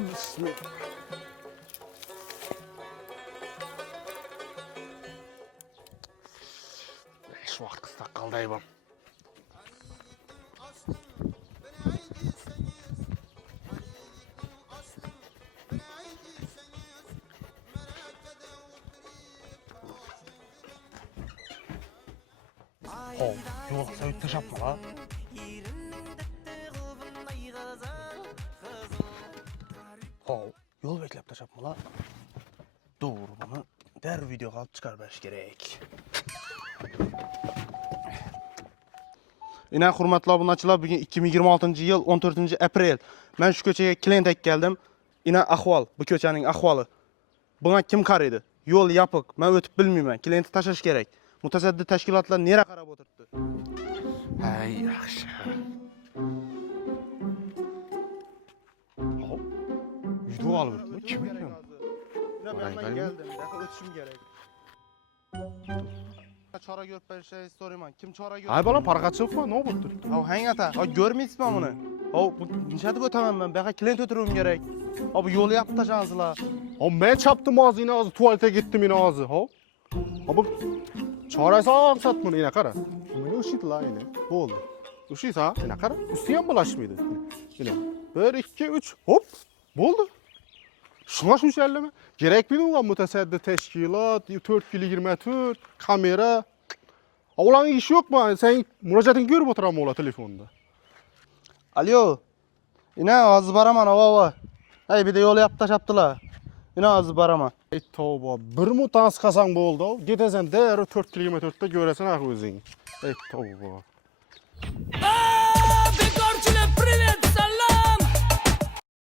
Bismillah. Şu vaqt qısta qaldaybam. Oh, yo'q, sayt tashapma la. Oh, yo'l beklab tashapma la. Doğru, bunu der video alıp çıkarbaş gerek. Yine hurmatli obunachilar, bugün 2026 yıl 14 aprel. Ben şu köçeye klient ek geldim. Yine ahval, bu köçenin ahvalı. Buna kim qaraydı? Yol yapık, ben ötüp bilmeyman. Klienti taşaş gerek. Mutasaddi tashkilotlar nere qarab o'tiribdi? Hay, yaxshi. Hop. Video olib, kim ekan? Ben geldim, daha ötüşüm gerek. Çora görüp ben şey soruyorum. Kim çora görüp? Ay bana parqaçılık mı? Ne oldu? Abi hangi ata? Abi görmeysiz mi bunu? Abi nişadı ötemem ben. Baka klient ötürüm gerek. Abi yolu yapıp taşansılar. Abi ben çaptım ağzı yine ağzı. Tuvalete gittim yine ağzı. Abi çaraysa ağzı mı yine kara? Beni üşüdü la yine. Bu oldu. Üşüyse yine kara. Üstüyen bulaş mıydı? Yine. 1, 2, 3. Hop. Bu oldu. Şuna şu şeyleme. Gerek miydi ulan mütesaddi teşkilat, 424, kamera. Ulan iş yok mu? Sen müracaatını görüp oturan mı ola telefonda? Alo. Yine ağzı baraman ava. Hey bir de yolu yapıp taşaptılar. Yine ağzı barama. Ey tavba. Bir mutans kasan bu oldu. Gidesen değeri 4 kilometrede göresen ağ özün. Ey tavba.